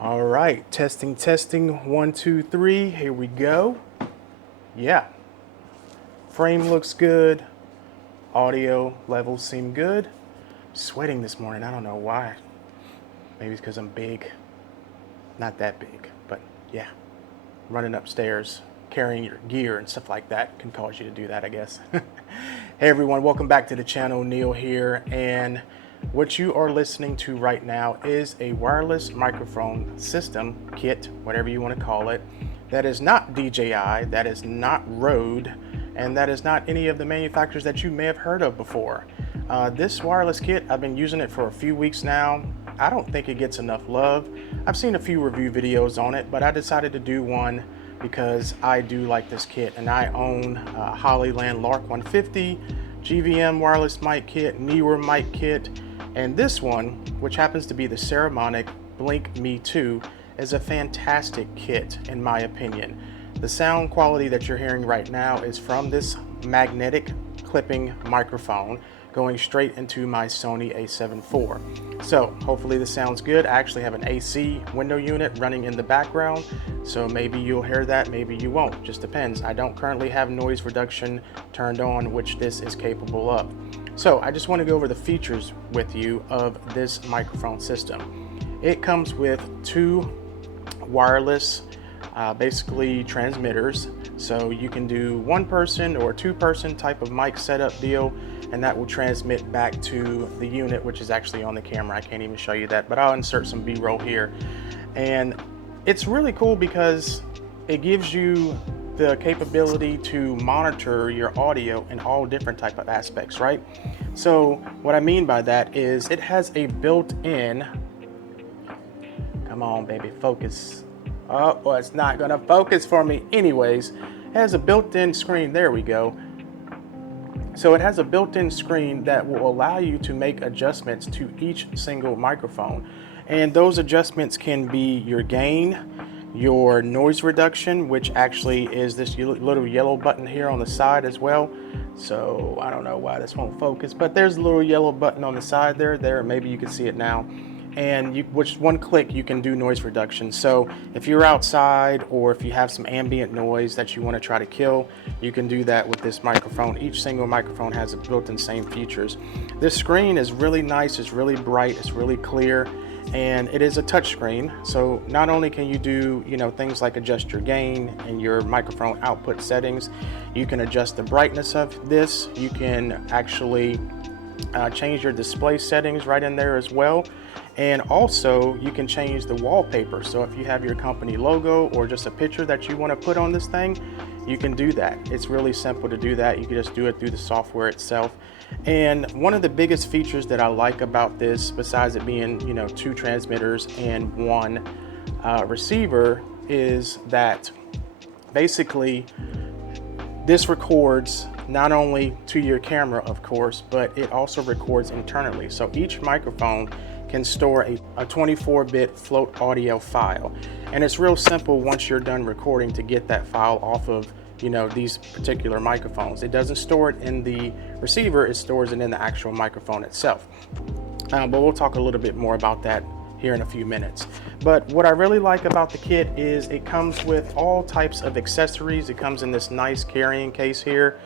All right, testing, 1, 2, 3, here we go. Yeah, frame looks good, audio levels seem good. I'm sweating this morning, I don't know why. Maybe it's because I'm big. Not that big, but yeah. Running upstairs, carrying your gear and stuff like that can cause you to do that, I guess. Hey everyone, welcome back to the channel. Neil here, and what you are listening to right now is a wireless microphone system, kit, whatever you want to call it, that is not DJI, that is not Rode, and that is not any of the manufacturers that you may have heard of before. This wireless kit, I've been using it for a few weeks now. I don't think it gets enough love. I've seen a few review videos on it, but I decided to do one because I do like this kit, and I own Hollyland Lark 150, GVM wireless mic kit, Neewer mic kit, and this one, which happens to be the Saramonic Blink Me 2, is a fantastic kit in my opinion. The sound quality that you're hearing right now is from this magnetic clipping microphone going straight into my Sony a7 IV. So hopefully this sounds good. I actually have an AC window unit running in the background, so maybe you'll hear that, maybe you won't, just depends. I don't currently have noise reduction turned on, which this is capable of. So I just want to go over the features with you of this microphone system. It comes with two wireless basically transmitters, so you can do one person or two person type of mic setup deal, and that will transmit back to the unit, which is actually on the camera. I can't even show you that, but I'll insert some B-roll here. And it's really cool because it gives you the capability to monitor your audio in all different type of aspects, right? So what I mean by that is it has a built-in, come on baby, focus. Oh, well, it's not gonna focus for me anyways. It has a built-in screen, there we go. So it has a built-in screen that will allow you to make adjustments to each single microphone. And those adjustments can be your gain, your noise reduction, which actually is this little yellow button here on the side as well. So I don't know why this won't focus, but there's a little yellow button on the side there, maybe you can see it now. And with one click you can do noise reduction. So if you're outside or if you have some ambient noise that you want to try to kill, you can do that with this microphone. Each single microphone has a built-in same features. This screen is really nice, it's really bright, it's really clear, and it is a touch screen. So not only can you do things like adjust your gain and your microphone output settings, you can adjust the brightness of this, you can actually change your display settings right in there as well. And also you can change the wallpaper. So if you have your company logo or just a picture that you want to put on this thing, you can do that. It's really simple to do that. You can just do it through the software itself. And one of the biggest features that I like about this, besides it being two transmitters and one receiver, is that basically this records not only to your camera, of course, but it also records internally. So each microphone can store a 24-bit float audio file. And it's real simple once you're done recording to get that file off of these particular microphones. It doesn't store it in the receiver, it stores it in the actual microphone itself. But we'll talk a little bit more about that here in a few minutes. But what I really like about the kit is it comes with all types of accessories. It comes in this nice carrying case here,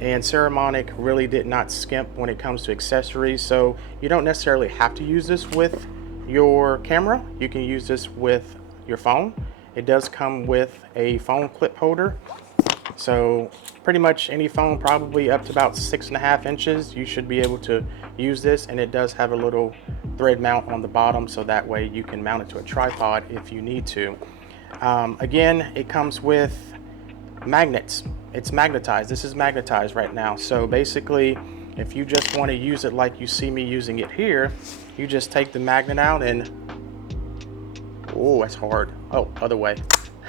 and Saramonic really did not skimp when it comes to accessories. So you don't necessarily have to use this with your camera. You can use this with your phone. It does come with a phone clip holder. So pretty much any phone, probably up to about 6.5 inches, you should be able to use this. And it does have a little thread mount on the bottom, so that way you can mount it to a tripod if you need to. Again, it comes with magnets. It's magnetized. This is magnetized right now. So basically, if you just want to use it like you see me using it here, you just take the magnet out and, oh, that's hard. Oh, other way.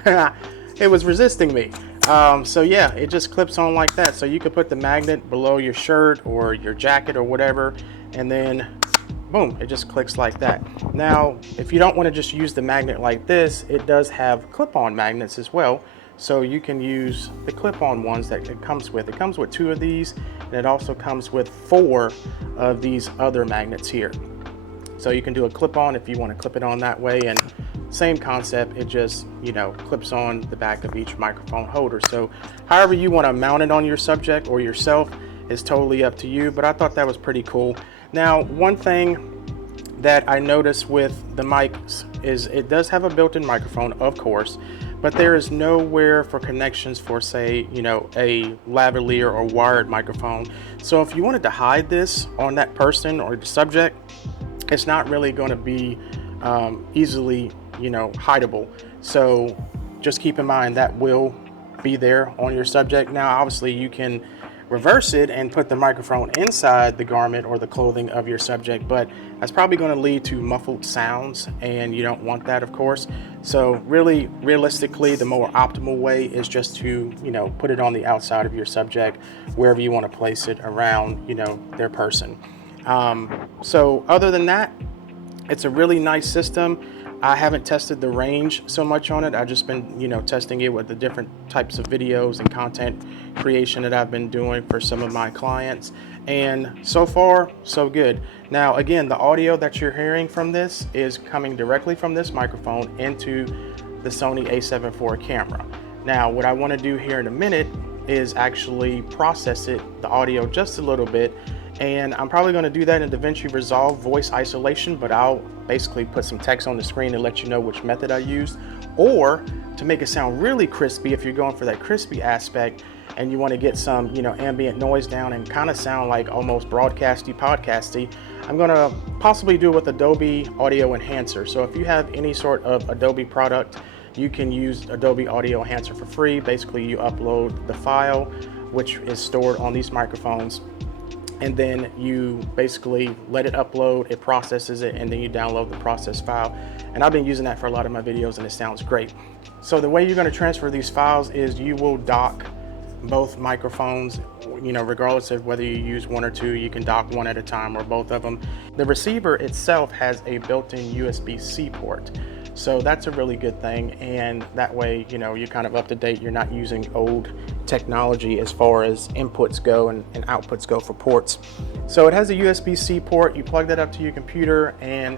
It was resisting me. So yeah, it just clips on like that. So you could put the magnet below your shirt or your jacket or whatever, and then boom, it just clicks like that. Now, if you don't want to just use the magnet like this, it does have clip-on magnets as well. So you can use the clip-on ones that it comes with. It comes with 2 of these, and it also comes with 4 of these other magnets here. So you can do a clip-on if you want to clip it on that way, and Same concept, it just, you know, clips on the back of each microphone holder. So however you want to mount it on your subject or yourself is totally up to you, but I thought that was pretty cool. Now, one thing that I noticed with the mics is it does have a built-in microphone, of course, but there is nowhere for connections for, say, you know, a lavalier or wired microphone. So if you wanted to hide this on that person or the subject, it's not really going to be easily, you know, hideable. So just keep in mind that will be there on your subject. Now, obviously you can reverse it and put the microphone inside the garment or the clothing of your subject, but that's probably going to lead to muffled sounds, and you don't want that, of course. So really, realistically, the more optimal way is just to, you know, put it on the outside of your subject, wherever you want to place it around, you know, their person. So other than that, it's a really nice system. I haven't tested the range so much on it. I've just been, you know, testing it with the different types of videos and content creation that I've been doing for some of my clients. And so far, so good. Now, again, the audio that you're hearing from this is coming directly from this microphone into the Sony a7 IV camera. Now, what I want to do here in a minute is actually process it, the audio, just a little bit. And I'm probably going to do that in DaVinci Resolve voice isolation, but I'll basically put some text on the screen and let you know which method I used. Or to make it sound really crispy, if you're going for that crispy aspect and you want to get some, you know, ambient noise down and kind of sound like almost broadcasty, podcasty, I'm going to possibly do it with Adobe Audio Enhancer. So if you have any sort of Adobe product, you can use Adobe Audio Enhancer for free. Basically, you upload the file, which is stored on these microphones, and then you basically let it upload, it processes it, and then you download the process file. And I've been using that for a lot of my videos, and it sounds great. So the way you're gonna transfer these files is you will dock both microphones, you know, regardless of whether you use one or two, you can dock one at a time or both of them. The receiver itself has a built-in USB-C port. So that's a really good thing, and that way, you know, you're kind of up to date. You're not using old technology as far as inputs go and outputs go for ports. So it has a USB-C port. You plug that up to your computer, and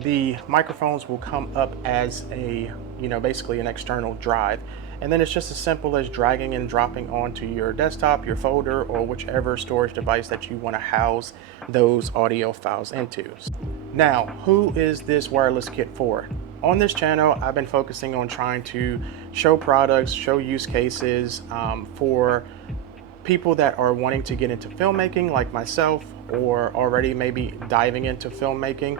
the microphones will come up as a, you know, basically an external drive. And then it's just as simple as dragging and dropping onto your desktop, your folder, or whichever storage device that you want to house those audio files into. Now, who is this wireless kit for? On this channel, I've been focusing on trying to show products, show use cases for people that are wanting to get into filmmaking like myself, or already maybe diving into filmmaking.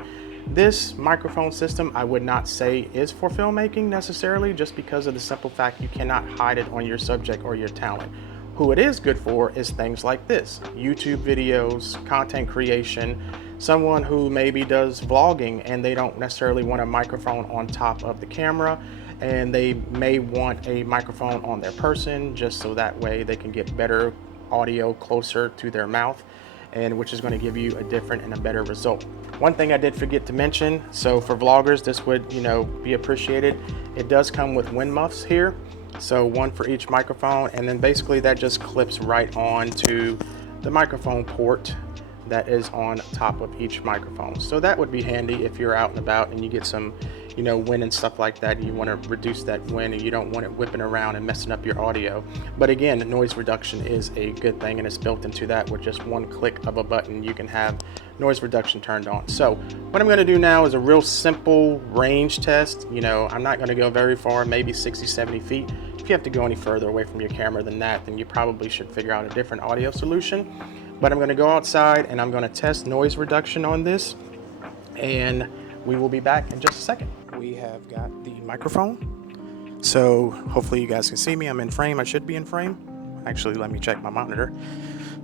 This microphone system, I would not say is for filmmaking necessarily, just because of the simple fact you cannot hide it on your subject or your talent. Who it is good for is things like this: YouTube videos, content creation, someone who maybe does vlogging and they don't necessarily want a microphone on top of the camera, and they may want a microphone on their person just so that way they can get better audio closer to their mouth, and which is going to give you a different and a better result. One thing I did forget to mention, so for vloggers this would, you know, be appreciated. It does come with wind muffs here, so one for each microphone, and then basically that just clips right on to the microphone port that is on top of each microphone. So that would be handy if you're out and about and you get some, you know, wind and stuff like that, and you want to reduce that wind and you don't want it whipping around and messing up your audio. But again, noise reduction is a good thing, and it's built into that. With just one click of a button, you can have noise reduction turned on. So what I'm going to do now is a real simple range test. You know, I'm not going to go very far, maybe 60-70 feet. If you have to go any further away from your camera than that, then you probably should figure out a different audio solution. But I'm going to go outside and I'm going to test noise reduction on this, and we will be back in just a second. We have got the microphone, so hopefully you guys can see me. I'm in frame. I should be in frame. Actually, let me check my monitor.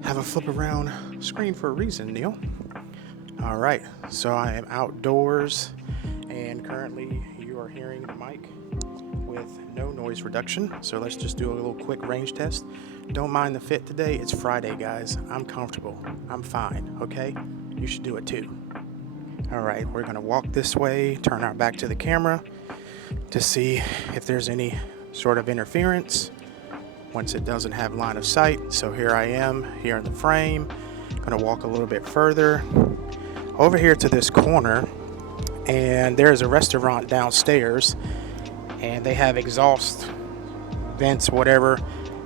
Have a flip around screen for a reason, Neil. All right, so I am outdoors, and currently you are hearing the mic with no noise reduction. So let's just do a little quick range test. Don't mind the fit today. It's Friday, guys. I'm comfortable. I'm fine, okay? You should do it too. All right, we're gonna walk this way, turn our back to the camera to see if there's any sort of interference once it doesn't have line of sight. So here I am, here in the frame. Gonna walk a little bit further over here to this corner, and there's a restaurant downstairs, and they have exhaust vents, whatever,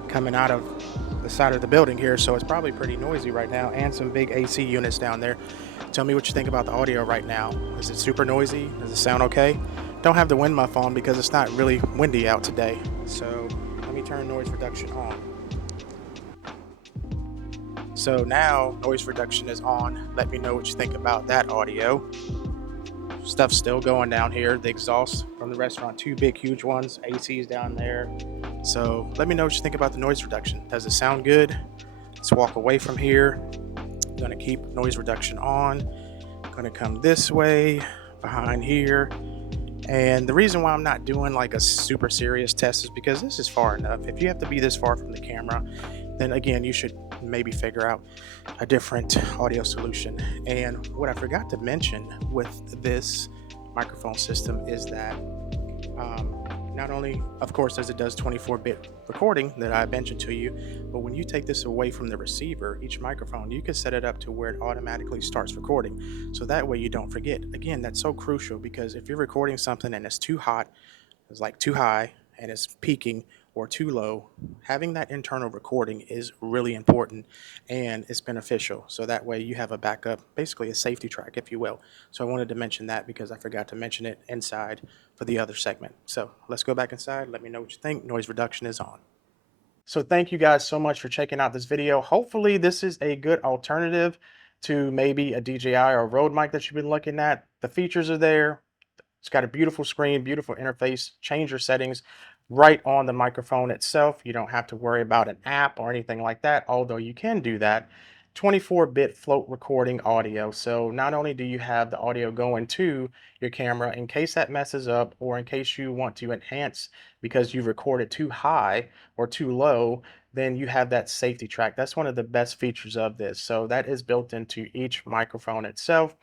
coming out of the side of the building here, so it's probably pretty noisy right now, and some big AC units down there. Tell me what you think about the audio right now. Is it super noisy? Does it sound okay? Don't have the wind muff on because it's not really windy out today. So let me turn noise reduction on. So now noise reduction is on. Let me know what you think about that audio. Stuff's still going down here. The exhaust from the restaurant, two big huge ones, AC's down there. So let me know what you think about the noise reduction. Does it sound good? Let's walk away from here. I'm gonna keep noise reduction on. I'm gonna come this way, behind here. And the reason why I'm not doing like a super serious test is because this is far enough. If you have to be this far from the camera, then again, you should maybe figure out a different audio solution. And what I forgot to mention with this microphone system is that not only, of course, as it does 24-bit recording that I mentioned to you, but when you take this away from the receiver, each microphone, you can set it up to where it automatically starts recording. So that way you don't forget. Again, that's so crucial, because if you're recording something and it's too hot, it's like too high and it's peaking, or too low, having that internal recording is really important, and it's beneficial. So that way you have a backup, basically a safety track, if you will. So I wanted to mention that because I forgot to mention it inside for the other segment. So let's go back inside. Let me know what you think. Noise reduction is on. So thank you guys so much for checking out this video. Hopefully this is a good alternative to maybe a DJI or Rode mic that you've been looking at. The features are there. It's got a beautiful screen, beautiful interface. Change your settings right on the microphone itself. You don't have to worry about an app or anything like that, although you can do that. 24-bit float recording audio. So not only do you have the audio going to your camera in case that messes up, or in case you want to enhance because you recorded too high or too low, then you have that safety track. That's one of the best features of this. So that is built into each microphone itself.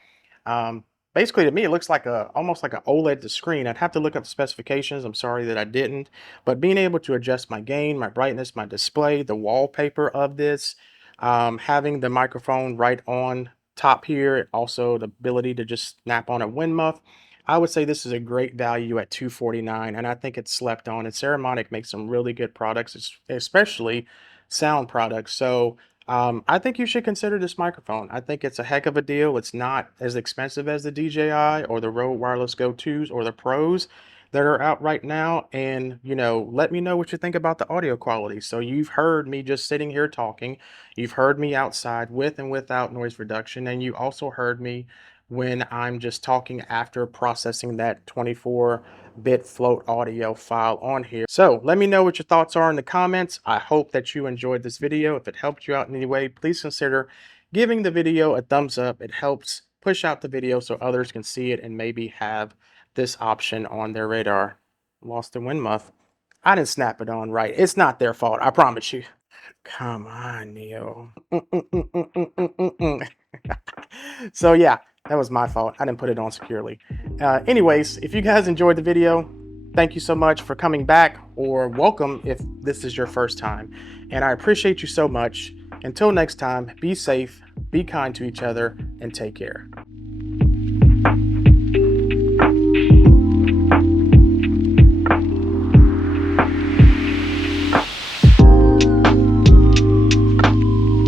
Basically, to me, it looks like almost like an OLED screen. I'd have to look up the specifications. I'm sorry that I didn't. But being able to adjust my gain, my brightness, my display, the wallpaper of this, having the microphone right on top here, also the ability to just snap on a wind muff, I would say this is a great value at $249, and I think it's slept on. And Saramonic makes some really good products, especially sound products. So I think you should consider this microphone. I think it's a heck of a deal. It's not as expensive as the DJI or the Rode Wireless Go 2s or the Pros that are out right now. And, you know, let me know what you think about the audio quality. So you've heard me just sitting here talking. You've heard me outside with and without noise reduction. And you also heard me when I'm just talking after processing that 24-bit float audio file on here. So let me know what your thoughts are in the comments. I hope that you enjoyed this video. If it helped you out in any way, please consider giving the video a thumbs up. It helps push out the video so others can see it and maybe have this option on their radar. Lost the wind muff. I didn't snap it on right. It's not their fault, I promise you. Come on, Neo. So yeah, that was my fault. I didn't put it on securely. Anyways, if you guys enjoyed the video, thank you so much for coming back, or welcome if this is your first time. And I appreciate you so much. Until next time, be safe, be kind to each other, and take care.